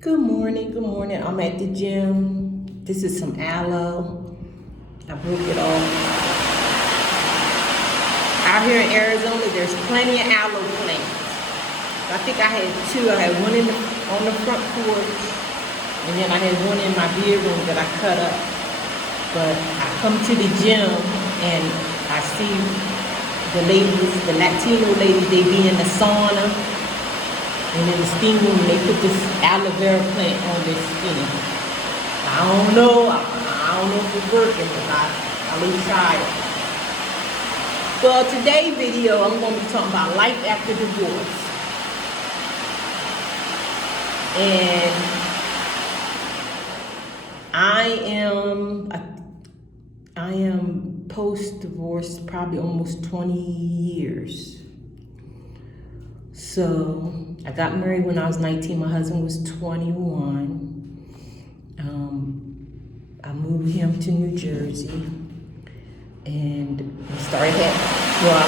Good morning, good morning. I'm at the gym. This is some aloe. I broke it off. Out here in Arizona, there's plenty of aloe plants. I think I had two. I had one on the front porch, and then I had one in my bedroom that I cut up. But I come to the gym and I see the ladies, the Latino ladies, they be in the sauna. And in the steam room, they put this aloe vera plant on their skin. I don't know. I don't know if it's working, but I will try it. Well, today's video, I'm going to be talking about life after divorce. And I am post-divorce probably almost 20 years. So I got married when I was 19. My husband was 21. I moved him to New Jersey, and we started I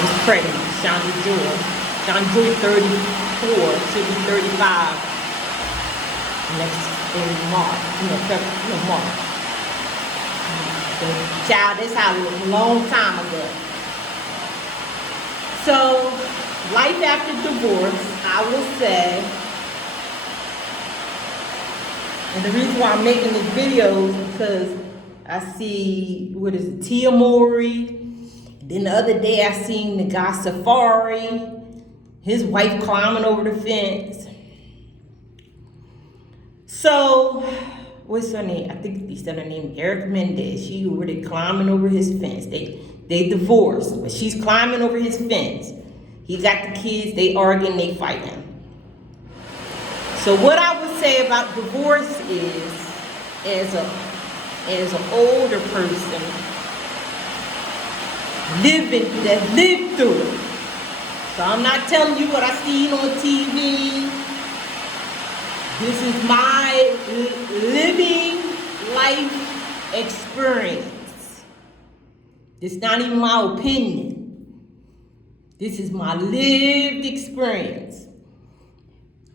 was pregnant. Shonda Joy, 34. She'll be 35 next in March. March. So, child, this happened a long time ago. So, life after divorce, I will say, and the reason why I'm making this video is because I see, Tia Mowry. Then the other day I seen the guy Safari, his wife climbing over the fence. So, what's her name? I think he said her name, Eric Mendez. She already climbing over his fence. They divorced, but she's climbing over his fence. He got the kids, they arguing, they fighting. So what I would say about divorce is, as an older person that lived through it. So I'm not telling you what I seen on TV. This is my living life experience. It's not even my opinion. This is my lived experience.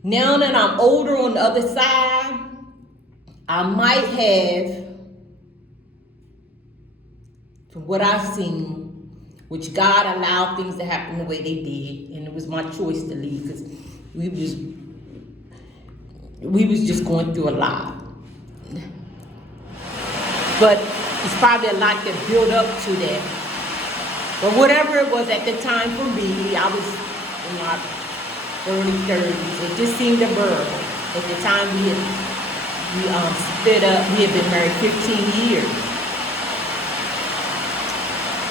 Now that I'm older on the other side, I might have, from what I've seen, which God allowed things to happen the way they did, and it was my choice to leave because we was just going through a lot. But it's probably a lot that built up to that. But whatever it was at the time for me, I was in my early 30s. It just seemed a burn. At the time we split up. We had been married 15 years.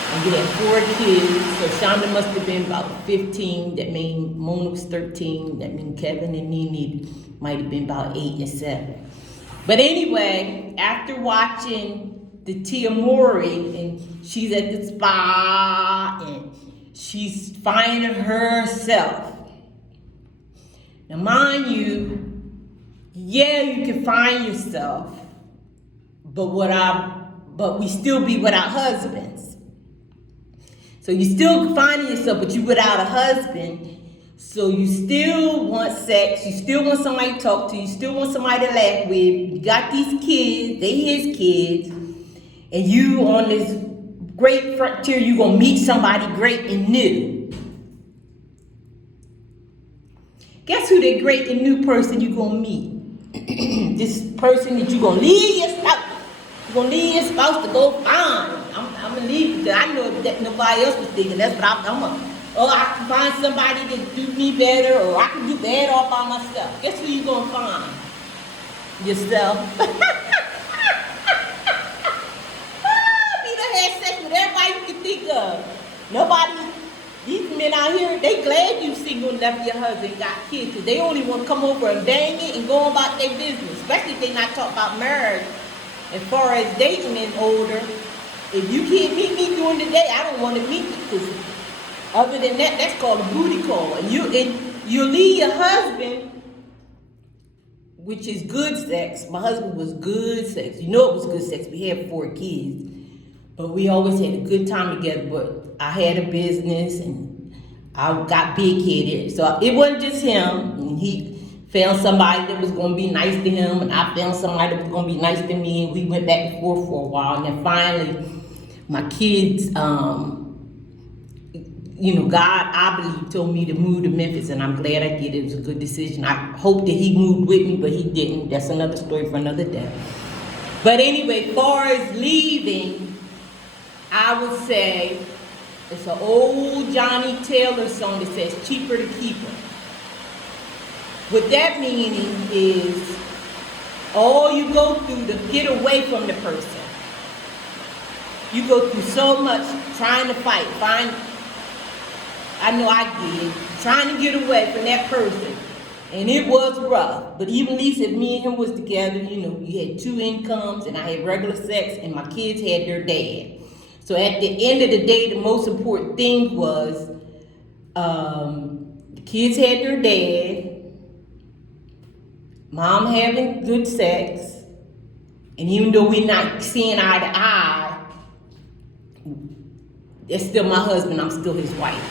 And we had 4 kids. So Shonda must have been about 15. That means Mona was 13. That means Kevin and Nene might have been about 8 and 7. But anyway, after watching the Tia Mowry, and she's at the spa, and she's finding herself. Now, mind you, yeah, you can find yourself, but we still be without husbands. So you still finding yourself, but you without a husband. So you still want sex, you still want somebody to talk to, you still want somebody to laugh with. You got these kids, they his kids. And you on this great frontier, you gonna meet somebody great and new. Guess who the great and new person you gonna meet? This person that you gonna leave your spouse. You gonna leave your spouse to go find. I'm gonna leave because I know that nobody else was thinking. That's what I'm gonna. Oh, I can find somebody that do me better, or I can do bad all by myself. Guess who you gonna find? Yourself. Everybody you can think of. Nobody, these men out here, they glad you single and left your husband and got kids. Cause they only want to come over and bang it and go about their business. Especially if they not talking about marriage. As far as dating and older, if you can't meet me during the day, I don't want to meet you. Because other than that, that's called a booty call. And you leave your husband, which is good sex. My husband was good sex. You know it was good sex. We had 4 kids. But we always had a good time together. But I had a business and I got big-headed. So it wasn't just him. And he found somebody that was going to be nice to him, and I found somebody that was going to be nice to me, and we went back and forth for a while, and then finally, my kids, God, I believe, told me to move to Memphis, and I'm glad I did. It was a good decision. I hoped that he moved with me, but he didn't. That's another story for another day. But anyway, as far as leaving, I would say it's an old Johnny Taylor song that says, cheaper to keep her. What that meaning is, all you go through to get away from the person. You go through so much trying to fight, I know I did, trying to get away from that person. And it was rough. But even at least if me and him was together, you had 2 incomes, and I had regular sex, and my kids had their dad. So at the end of the day, the most important thing was the kids had their dad, mom having good sex, and even though we're not seeing eye to eye, it's still my husband, I'm still his wife.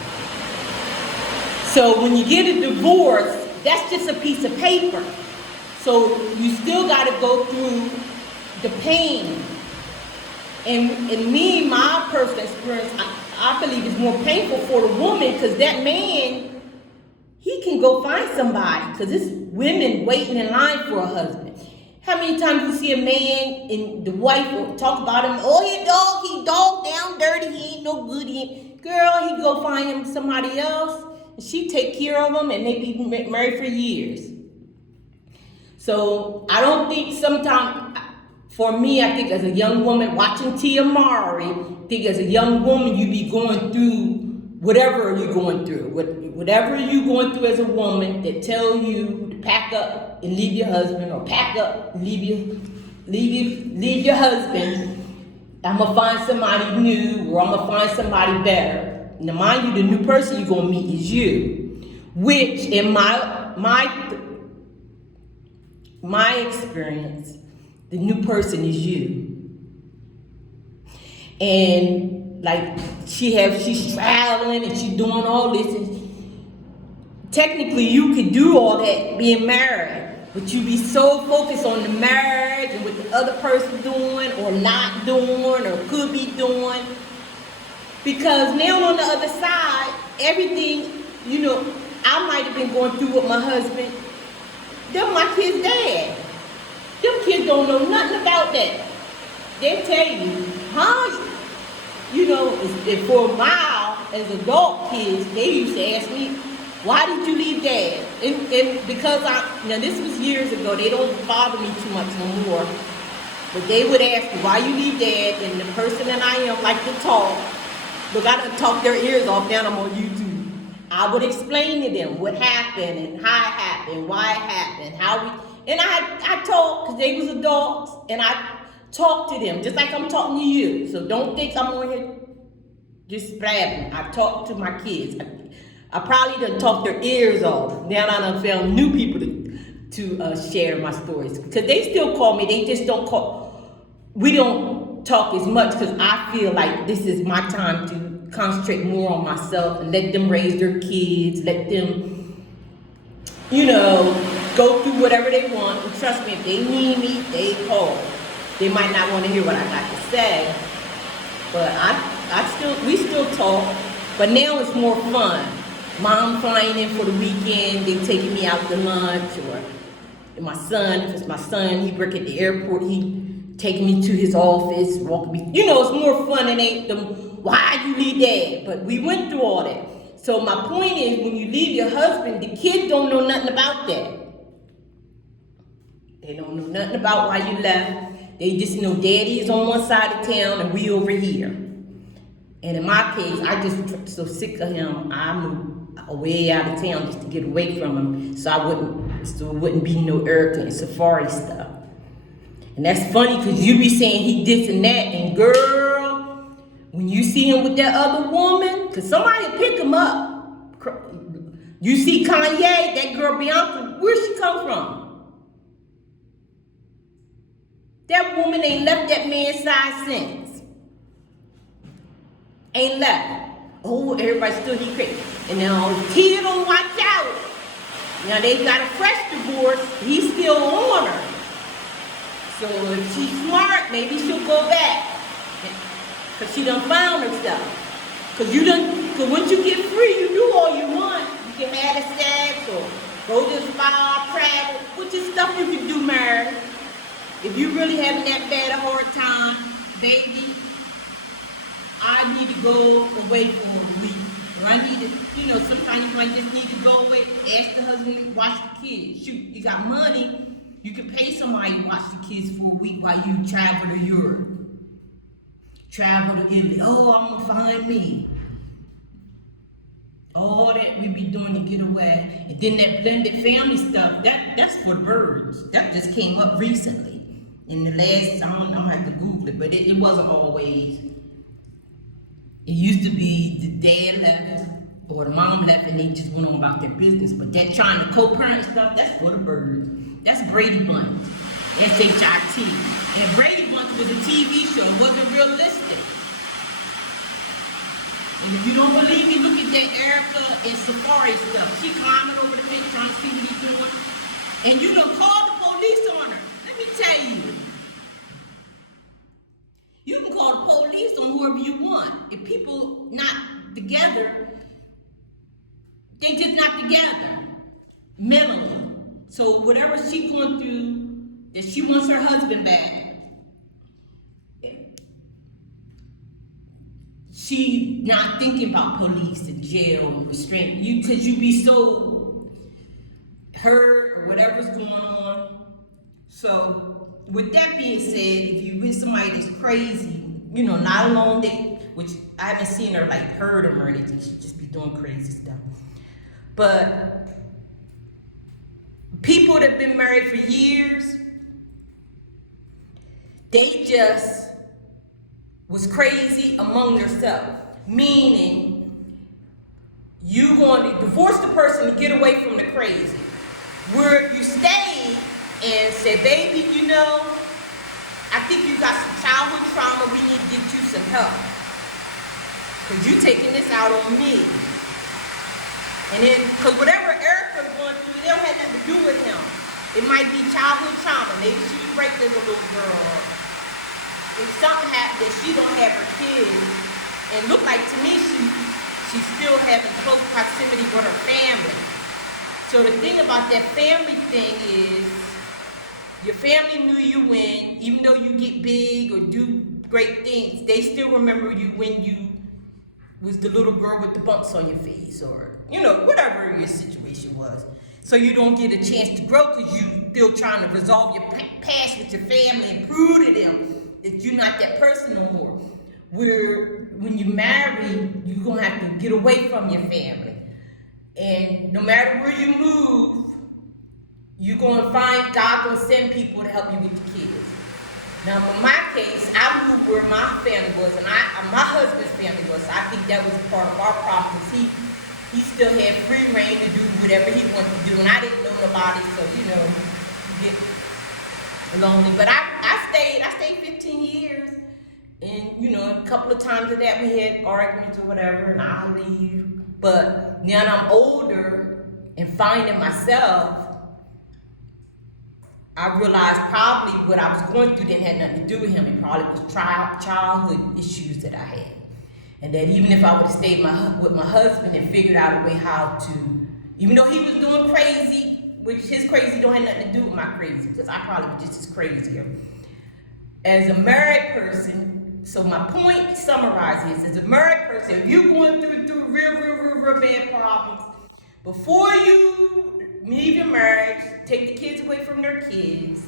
So when you get a divorce, that's just a piece of paper. So you still got to go through the pain. And me, my personal experience, I believe is more painful for the woman, because that man, he can go find somebody, because it's women waiting in line for a husband. How many times you see a man and the wife will talk about him, oh, he dog down dirty, he ain't no good. Girl, he go find him somebody else, and she take care of him, and they be married for years. So I don't think sometimes, for me, I think as a young woman watching Tia Mowry, I think as a young woman, you be going through whatever you're going through. Whatever you're going through as a woman that tell you to pack up and leave your husband, or pack up and leave your husband. I'm going to find somebody new, or I'm going to find somebody better. Now, mind you, the new person you're going to meet is you, which in my experience, the new person is you. And like she's traveling and she's doing all this, and technically you could do all that being married, but you be so focused on the marriage and what the other person doing or not doing or could be doing. Because now on the other side, everything, I might have been going through with my husband. They're my kid's dad. Them kids don't know nothing about that. They tell you, for a while, as adult kids, they used to ask me, why did you leave dad? And because this was years ago, they don't bother me too much no more. But they would ask me, why you leave dad? And the person that I am like to talk. Look, I done talk their ears off, now I'm on YouTube. I would explain to them what happened and how it happened, why it happened, and I talked, because they was adults, and I talked to them, just like I'm talking to you. So don't think I'm on here just blabbing. I talk to my kids. I probably done talked their ears off. Now I done found new people to share my stories. Because they still call me, they just don't call. We don't talk as much, because I feel like this is my time to concentrate more on myself and let them raise their kids, let them, go through whatever they want. And trust me, if they need me, they call. They might not want to hear what I got to say, but we still talk. But now it's more fun. Mom flying in for the weekend, they taking me out to lunch, or my son, because my son, he work at the airport, he taking me to his office, walking me, it's more fun than ain't them, why you leave dad? But we went through all that. So my point is, when you leave your husband, the kids don't know nothing about that. They don't know nothing about why you left. They just know daddy is on one side of town and we over here. And in my case, I just so sick of him, I moved way out of town just to get away from him, so it wouldn't be no Erica and Safari stuff. And that's funny, because you be saying he this and that, and girl, when you see him with that other woman, because somebody will pick him up. You see Kanye, that girl Bianca, where she come from? That woman ain't left that man's side since. Ain't left. Oh, everybody still he crazy. And now Tia don't watch out. Now they got a fresh divorce, he's still on her. So if she's smart, maybe she'll go back. Cause she done found herself. Cause once you get free, you do all you want. You can have a sex or go to the spa, travel, which is stuff you can do married. If you really having that bad a hard time, baby, I need to go away for a week. Or I need to, sometimes you might just need to go away, ask the husband to watch the kids. Shoot, you got money, you can pay somebody to watch the kids for a week while you travel to Europe. Travel to Italy. Oh, I'm gonna find me. All that we be doing to get away. And then that blended family stuff, that's for the birds. That just came up recently. In the last, I'm gonna have to Google it, but it wasn't always. It used to be the dad left or the mom left and they just went on about their business. But that trying to co-parent stuff, that's for the birds. That's Brady Bunch. S-H-I-T. And Brady Bunch was a TV show. It wasn't realistic. And if you don't believe me, look at that Erica and Safari stuff. She climbing over the fence trying to see what he's doing. And you done called the police on her. Let me tell you. You can call the police on whoever you want. If people not together, they just not together mentally. So whatever she's going through, that she wants her husband back, she not thinking about police and jail and restraint. Because you be so hurt or whatever's going on. So with that being said, if you with somebody that's crazy, not alone, which I haven't seen her like hurt him or anything, she just be doing crazy stuff. But people that have been married for years, they just was crazy among themselves. Meaning, you going to divorce the person to get away from the crazy. Where if you stay and say, baby, I think you got some childhood trauma, we need to get you some help. Because you taking this out on me. And then, because whatever Erica's going through, they don't have nothing to do with him. It might be childhood trauma. Maybe she was raped as a little girl. If something happened that she don't have her kids, and look like to me she's still having close proximity with her family. So the thing about that family thing is, your family knew you when, even though you get big or do great things, they still remember you when you was the little girl with the bumps on your face, or whatever your situation was. So you don't get a chance to grow because you still trying to resolve your past with your family and prove to them that you're not that person no more. Where when you marry, you're gonna have to get away from your family. And no matter where you move, you're gonna find God gonna send people to help you with the kids. Now in my case, I moved where my family was, and my husband's family was. So I think that was part of our problem because he still had free reign to do whatever he wanted to do, and I didn't know nobody, so get lonely. But I stayed 15 years, and a couple of times of that we had arguments or whatever, and I'll leave. But now that I'm older and finding myself, I realized probably what I was going through didn't have nothing to do with him. It probably was childhood issues that I had. And that even if I would have stayed with my husband and figured out a way how to, even though he was doing crazy, which his crazy don't have nothing to do with my crazy, because I probably was just as crazier. As a married person, so my point to summarize is, as a married person, if you're going through real bad problems, before you leave your marriage, take the kids away from their kids,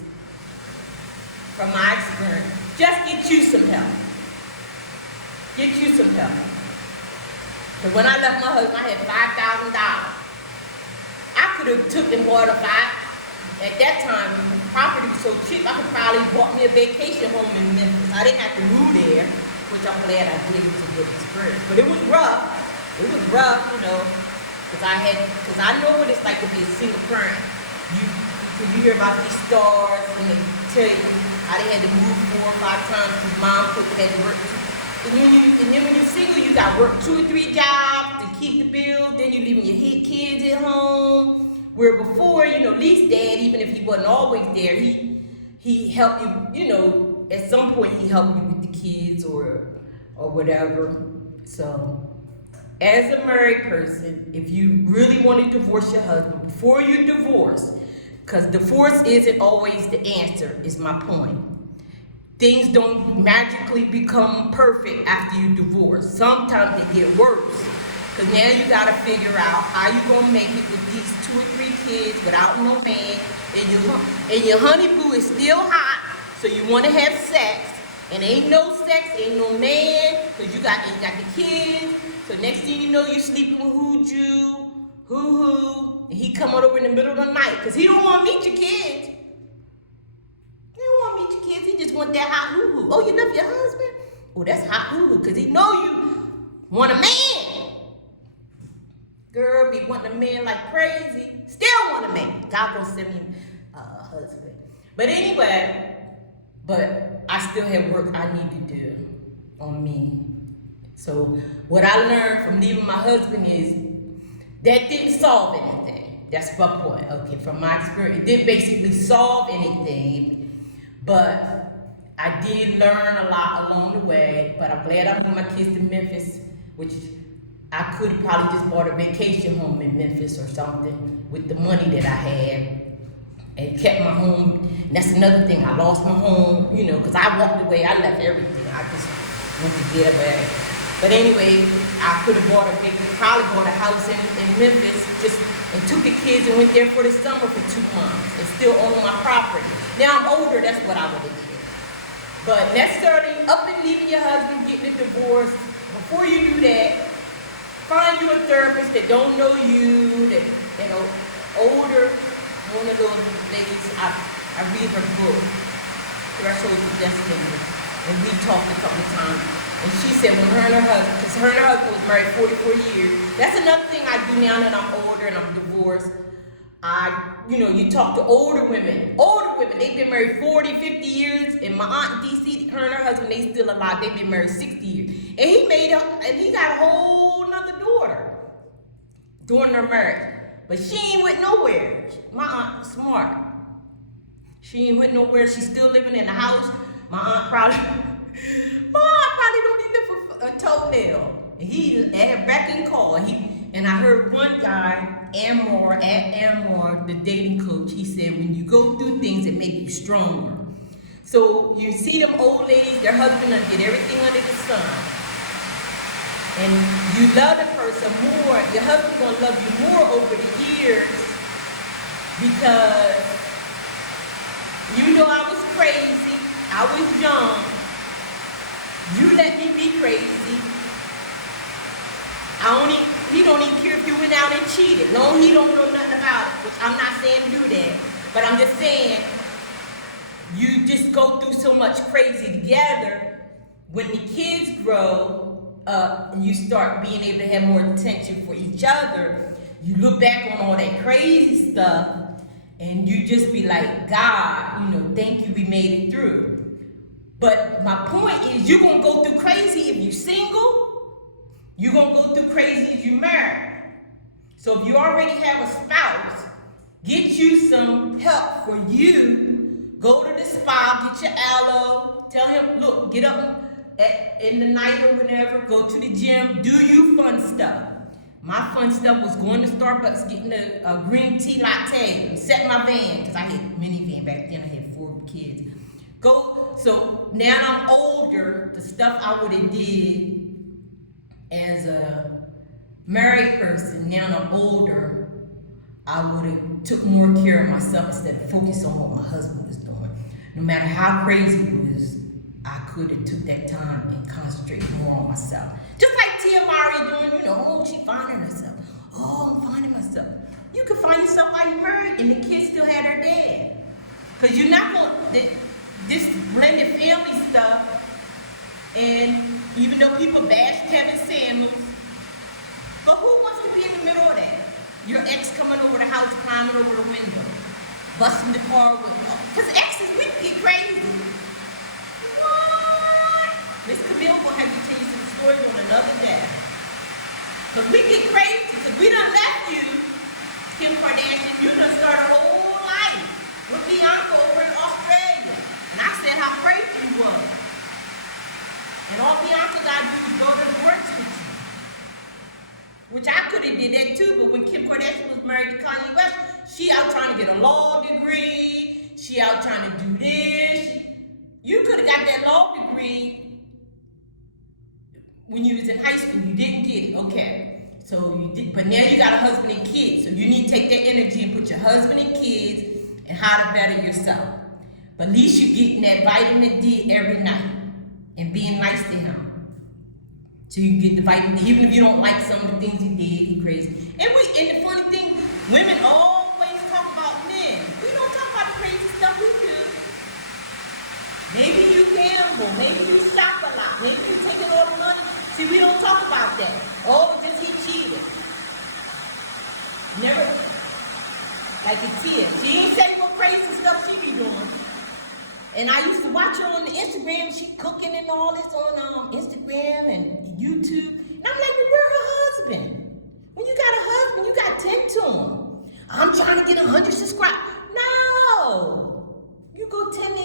from my experience, just get you some help. Get you some help. Because when I left my husband, I had $5,000. I could have took and bought a at that time, property was so cheap, I could probably bought me a vacation home in Memphis. I didn't have to move there, which I'm glad I did. It was a good experience. But it was rough. It was rough, because I know what it's like to be a single parent. You hear about these stars, and they tell you how they had to move for a lot of times because mom had to work. And then when you're single, you got to work 2 or 3 jobs to keep the bills. Then you're leaving your kids at home. Where before, at least dad, even if he wasn't always there, he helped you, at some point he helped you with the kids or whatever. So as a married person, if you really want to divorce your husband, before you divorce, because divorce isn't always the answer, is my point. Things don't magically become perfect after you divorce. Sometimes they get worse. Because now you got to figure out how you going to make it with these 2 or 3 kids without no man. And your honeypoo is still hot, so you want to have sex. And ain't no sex, ain't no man, because you got the kids. So next thing you know, you sleeping with hoo-hoo, and he come on over in the middle of the night, because he don't want to meet your kids. He don't want to meet your kids, he just want that hot hoo-hoo. Oh, you love your husband? Oh, that's hot hoo-hoo, because he know you want a man. Girl be wanting a man like crazy. Still want a man. God gonna send me a husband. But anyway, I still have work I need to do on me. So what I learned from leaving my husband is that didn't solve anything. That's my point. Okay, from my experience, it didn't basically solve anything, but I did learn a lot along the way. But I'm glad I moved my kids to Memphis, which I could have probably just bought a vacation home in Memphis or something with the money that I had and kept my home. And that's another thing. I lost my home, because I walked away. I left everything. I just went to get away. But anyway, I could have probably bought a house in Memphis and took the kids and went there for the summer for 2 months and still own my property. Now I'm older, that's what I would have did. But necessarily up and leaving your husband, getting a divorce, before you do that, find you a therapist that don't know you, that, older, one of those ladies, I read her book, Thresholds of Destiny, and we talked a couple of times. And she said when her and her husband, because her and her husband was married 44 years, that's another thing I do now that I'm older and I'm divorced. You talk to older women, they've been married 40, 50 years, and my aunt DC, her and her husband, they still alive, they've been married 60 years. And he got a whole nother daughter during their marriage. But she ain't went nowhere. My aunt was smart. She ain't went nowhere, she's still living in the house. My aunt probably don't even live for a toenail. And he had back and call. And I heard one guy, Amor, the dating coach, he said, when you go through things, it make you stronger. So you see them old ladies, their husband did everything under the sun. And you love the person more, your husband's gonna love you more over the years because I was crazy, I was young, you let me be crazy. He don't even care if you went out and cheated. No, he don't know nothing about it, which I'm not saying do that, but I'm just saying you just go through so much crazy together. When the kids grow up and you start being able to have more attention for each other, you look back on all that crazy stuff and you just be like, God, thank you, we made it through. But my point is, you're gonna go through crazy if you're single. You're gonna go through crazy if you're married. So if you already have a spouse, get you some help for you. Go to the spa, get your aloe. Tell him, look, get up in the night or whenever. Go to the gym. Do you fun stuff. My fun stuff was going to Starbucks, getting a green tea latte, and set my van, because I had a minivan back then. I had 4 kids. So now I'm older. The stuff I would have did as a married person, now I'm older, I would have took more care of myself instead of focus on what my husband was doing. No matter how crazy it was, I could have took that time and concentrate more on myself. Just like Tia Maria doing, she finding herself. Oh, I'm finding myself. You can find yourself while you're married and the kids still had her dad. Because you're not going, this blended family stuff, and even though people bash Kevin Samuels, but who wants to be in the middle of that? Your ex coming over the house, climbing over the window, busting the car window. Because exes, we get crazy. What? Miss Camille will have you tell you some stories on another day. But we get crazy because we done left you, Kim Kardashian. You but when Kim Kardashian was married to Kanye West, she out trying to get a law degree. She out trying to do this. You could have got that law degree when you was in high school. You didn't get it, okay. So you did, but now you got a husband and kids. So you need to take that energy and put your husband and kids and how to better yourself. But at least you're getting that vitamin D every night and being nice to him. So you get the vitamin D, even if you don't like some of the things he did, he crazy. And the funny thing, women always talk about men. We don't talk about the crazy stuff we do. Maybe you gamble, maybe you shop a lot, maybe you taking all the money. See, we don't talk about that. Oh, just he cheated. Never, like a kid. She ain't say what crazy stuff she be doing. And I used to watch her on the Instagram. She cooking and all this on Instagram and YouTube. And I'm like, well, where her husband? When you got a husband, you got 10 to him. I'm trying to get 100 subscribers. No. You go 10 to